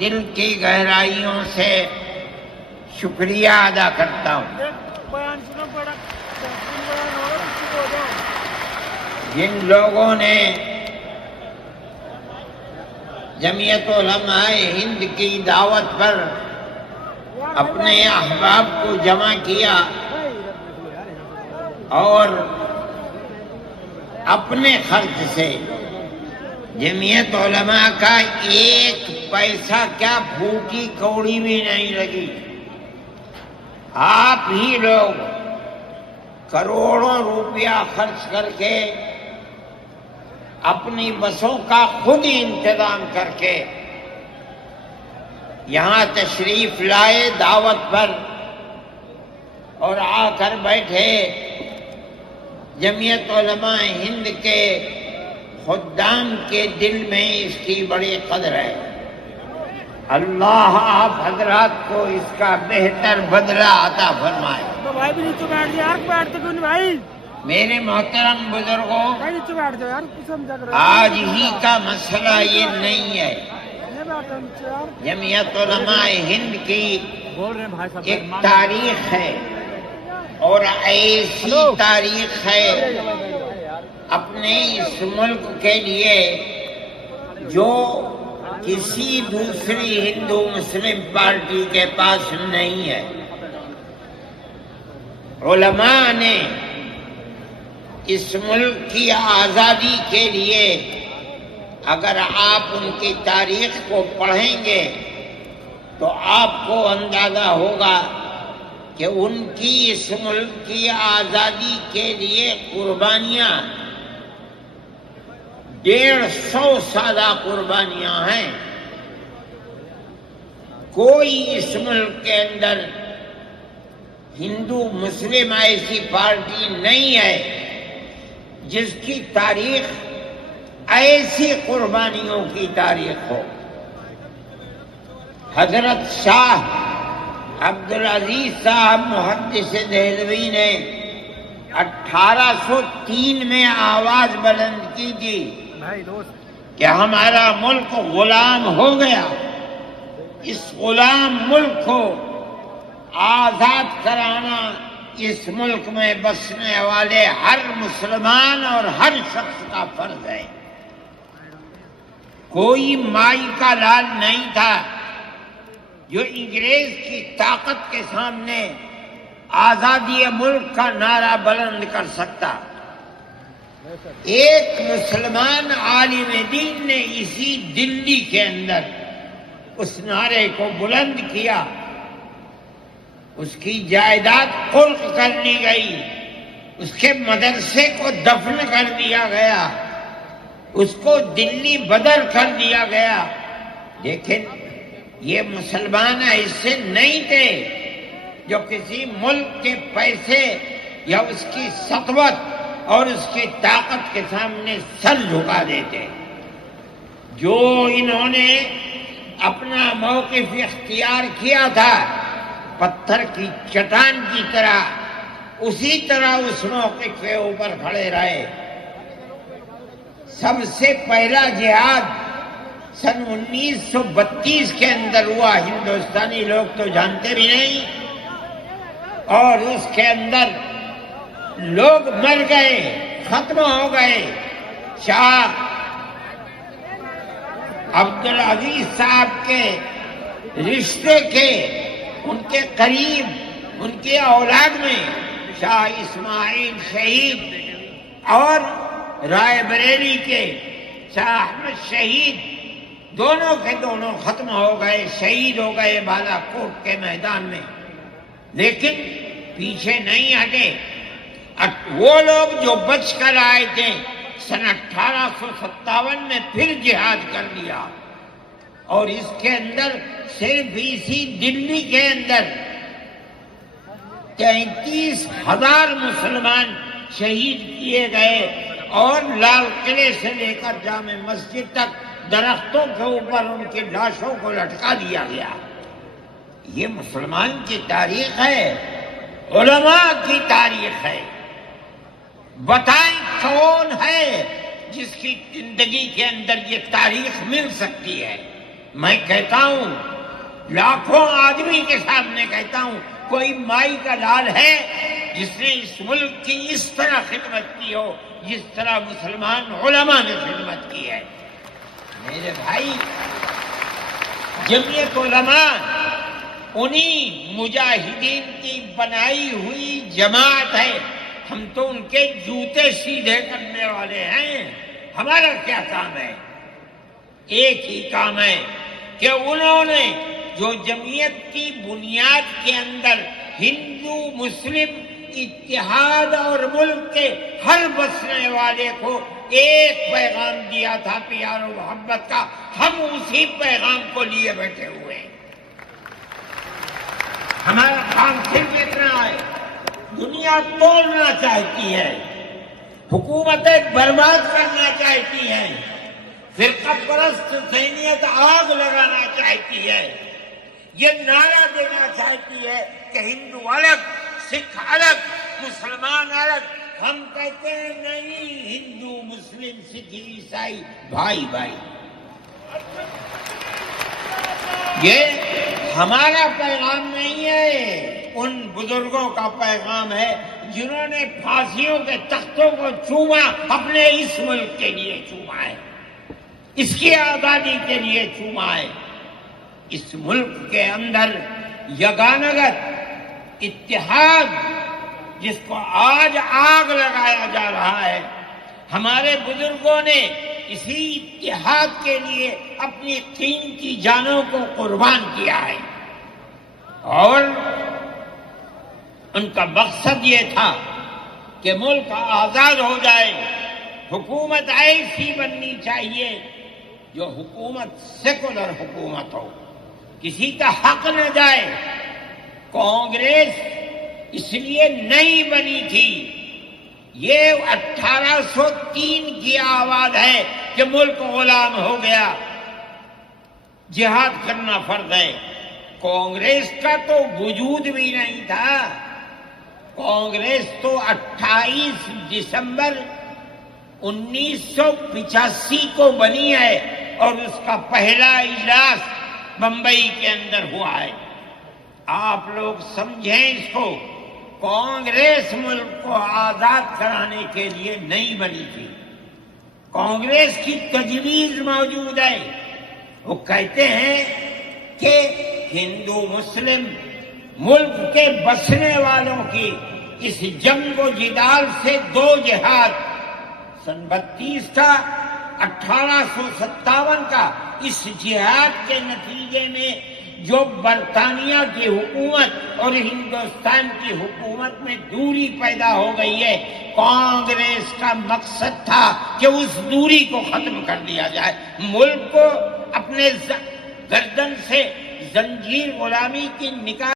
دل کی گہرائیوں سے شکریہ ادا کرتا ہوں جن لوگوں نے جمعیت علماء ہند کی دعوت پر اپنے احباب کو جمع کیا اور اپنے خرچ سے جمعیت علماء کا ایک پیسہ کیا پھوٹی کوڑی بھی نہیں لگی. آپ ہی لوگ کروڑوں روپیہ خرچ کر کے اپنی بسوں کا خود ہی انتظام کر کے یہاں تشریف لائے دعوت پر اور آ کر بیٹھے. جمعیت علماء ہند کے خدام کے دل میں اس کی بڑی قدر ہے. اللہ آپ حضرات کو اس کا بہتر بدلہ عطا فرمائے. میرے محترم بزرگوں، آج ہی کا مسئلہ یہ نہیں ہے. جمعیت علماء ہند کی ایک تاریخ ہے اور ایسی تاریخ ہے اپنے اس ملک کے لیے جو کسی دوسری ہندو مسلم پارٹی کے پاس نہیں ہے. علماء نے اس ملک کی آزادی کے لیے اگر آپ ان کی تاریخ کو پڑھیں گے تو آپ کو اندازہ ہوگا کہ ان کی اس ملک کی آزادی کے لیے قربانیاں 150 سالہ قربانیاں ہیں. کوئی اس ملک کے اندر ہندو مسلم ایسی پارٹی نہیں ہے جس کی تاریخ ایسی قربانیوں کی تاریخ ہو. حضرت شاہ عبدالعزیز صاحب محدث دہلوی نے 1803 میں آواز بلند کی تھی کہ ہمارا ملک غلام ہو گیا. اس غلام ملک کو آزاد کرانا اس ملک میں بسنے والے ہر مسلمان اور ہر شخص کا فرض ہے. کوئی مائی کا لال نہیں تھا جو انگریز کی طاقت کے سامنے آزادی ملک کا نعرہ بلند کر سکتا. ایک مسلمان عالم دین نے اسی دلی کے اندر اس نعرے کو بلند کیا. اس کی جائیداد قلق کر لی گئی، اس کے مدرسے کو دفن کر دیا گیا، اس کو دلی بدر کر دیا گیا. لیکن یہ مسلمان ایسے نہیں تھے جو کسی ملک کے پیسے یا اس کی سطوت اور اس کی طاقت کے سامنے سر جھکا دیتے. جو انہوں نے اپنا موقف اختیار کیا تھا پتھر کی چٹان کی طرح، اسی طرح اس موقف کے اوپر کھڑے رہے. سب سے پہلا جہاد سن 1932 کے اندر ہوا. ہندوستانی لوگ تو جانتے بھی نہیں، اور اس کے اندر لوگ مر گئے، ختم ہو گئے. شاہ عبدالعزیز صاحب کے رشتے کے ان کے قریب ان کی اولاد میں شاہ اسماعیل شہید اور رائے بریلی کے شاہ احمد شہید دونوں کے دونوں ختم ہو گئے، شہید ہو گئے بالا کوٹ کے میدان میں. لیکن پیچھے نہیں ہٹے. وہ لوگ جو بچ کر آئے تھے سن 1857 میں پھر جہاد کر لیا، اور اس کے اندر صرف اسی دلی کے اندر 33,000 مسلمان شہید کیے گئے، اور لال قلعے سے لے کر جامع مسجد تک درختوں کے اوپر ان کی لاشوں کو لٹکا دیا گیا. یہ مسلمان کی تاریخ ہے، علماء کی تاریخ ہے. بتائیں کون ہے جس کی زندگی کے اندر یہ تاریخ مل سکتی ہے؟ میں کہتا ہوں، لاکھوں آدمی کے سامنے کہتا ہوں، کوئی مائی کا لال ہے جس نے اس ملک کی اس طرح خدمت کی ہو جس طرح مسلمان علماء نے خدمت کی ہے؟ میرے بھائی، جمعیت علماء انہی مجاہدین کی بنائی ہوئی جماعت ہے. ہم تو ان کے جوتے سیدھے کرنے والے ہیں. ہمارا کیا کام ہے؟ ایک ہی کام ہے کہ انہوں نے جو جمعیت کی بنیاد کے اندر ہندو مسلم اتحاد اور ملک کے ہر بسنے والے کو ایک پیغام دیا تھا پیار و محبت کا، ہم اسی پیغام کو لیے بیٹھے ہوئے ہیں. ہمارا کام صرف اتنا ہے. دنیا توڑنا چاہتی ہے، حکومتیں برباد کرنا چاہتی ہیں، فرقہ پرست ذہنیت آگ لگانا چاہتی ہے، یہ نعرہ دینا چاہتی ہے کہ ہندو الگ، سکھ الگ، مسلمان الگ. ہم کہتے ہیں نہیں، ہندو مسلم سکھ عیسائی بھائی بھائی. یہ ہمارا پیغام نہیں ہے، ان بزرگوں کا پیغام ہے جنہوں نے پھانسیوں کے تختوں کو چوما، اپنے اس ملک کے لیے چوما ہے، اس کی آزادی کے لیے چوما ہے. اس ملک کے اندر یگانگت اتحاد جس کو آج آگ لگایا جا رہا ہے، ہمارے بزرگوں نے اسی اتحاد کے لیے اپنی قیمتی جانوں کو قربان کیا ہے، اور ان کا مقصد یہ تھا کہ ملک آزاد ہو جائے. حکومت ایسی بننی چاہیے جو حکومت سیکولر حکومت ہو، کسی کا حق نہ جائے. کانگریس اس لیے نہیں بنی تھی، یہ 1803 کی آواز ہے کہ ملک غلام ہو گیا، جہاد کرنا فرض ہے. کانگریس کا تو وجود بھی نہیں تھا. کانگریس تو 28 دسمبر 1985 کو بنی ہے، اور اس کا پہلا اجلاس بمبئی کے اندر ہوا ہے. آپ لوگ سمجھیں اس کو، کانگریس ملک کو آزاد کرانے کے لیے نہیں بنی تھی. کانگریس کی تجویز موجود ہے. وہ کہتے ہیں کہ ہندو مسلم ملک کے بسنے والوں کی اس جنگ و جدال سے دو جہاد، سن 32 کا 1857 کا، اس جہاد کے نتیجے میں جو برطانیہ کی حکومت اور ہندوستان کی حکومت میں دوری پیدا ہو گئی ہے، کانگریس کا مقصد تھا کہ اس دوری کو ختم کر دیا جائے، ملک کو اپنے گردن سے زنجیر غلامی کی نکال